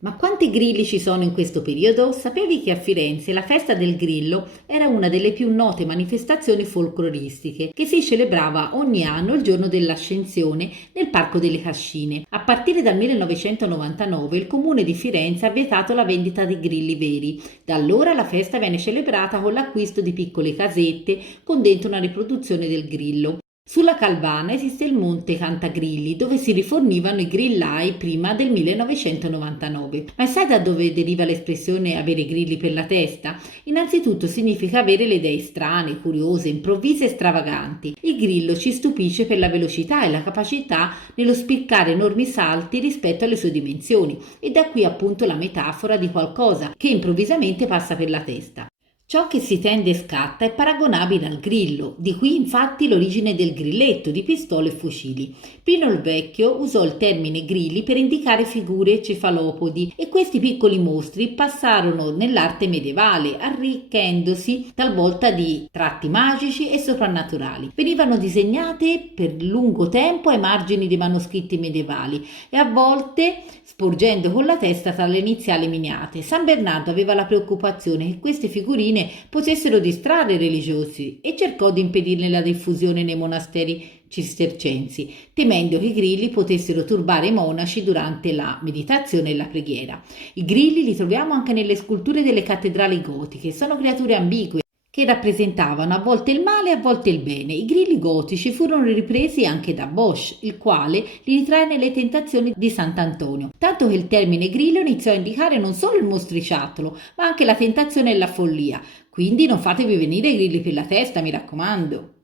Ma quanti grilli ci sono in questo periodo? Sapevi che a Firenze la festa del grillo era una delle più note manifestazioni folcloristiche che si celebrava ogni anno il giorno dell'Ascensione nel Parco delle Cascine. A partire dal 1999 il comune di Firenze ha vietato la vendita di grilli veri. Da allora la festa viene celebrata con l'acquisto di piccole casette con dentro una riproduzione del grillo. Sulla Calvana esiste il Monte Cantagrilli, dove si rifornivano i grillai prima del 1999. Ma sai da dove deriva l'espressione avere i grilli per la testa? Innanzitutto significa avere le idee strane, curiose, improvvise e stravaganti. Il grillo ci stupisce per la velocità e la capacità nello spiccare enormi salti rispetto alle sue dimensioni, e da qui appunto la metafora di qualcosa che improvvisamente passa per la testa. Ciò che si tende e scatta è paragonabile al grillo, di qui infatti l'origine del grilletto di pistole e fucili. Pino il Vecchio usò il termine grilli per indicare figure cefalopodi e questi piccoli mostri passarono nell'arte medievale, arricchendosi talvolta di tratti magici e soprannaturali. Venivano disegnate per lungo tempo ai margini dei manoscritti medievali e a volte sporgendo con la testa tra le iniziali miniate. San Bernardo aveva la preoccupazione che queste figurine potessero distrarre i religiosi e cercò di impedirne la diffusione nei monasteri cistercensi, temendo che i grilli potessero turbare i monaci durante la meditazione e la preghiera. I grilli li troviamo anche nelle sculture delle cattedrali gotiche, sono creature ambigue che rappresentavano a volte il male e a volte il bene. I grilli gotici furono ripresi anche da Bosch, il quale li ritrae nelle Tentazioni di Sant'Antonio, tanto che il termine grillo iniziò a indicare non solo il mostriciattolo, ma anche la tentazione e la follia. Quindi non fatevi venire i grilli per la testa, mi raccomando.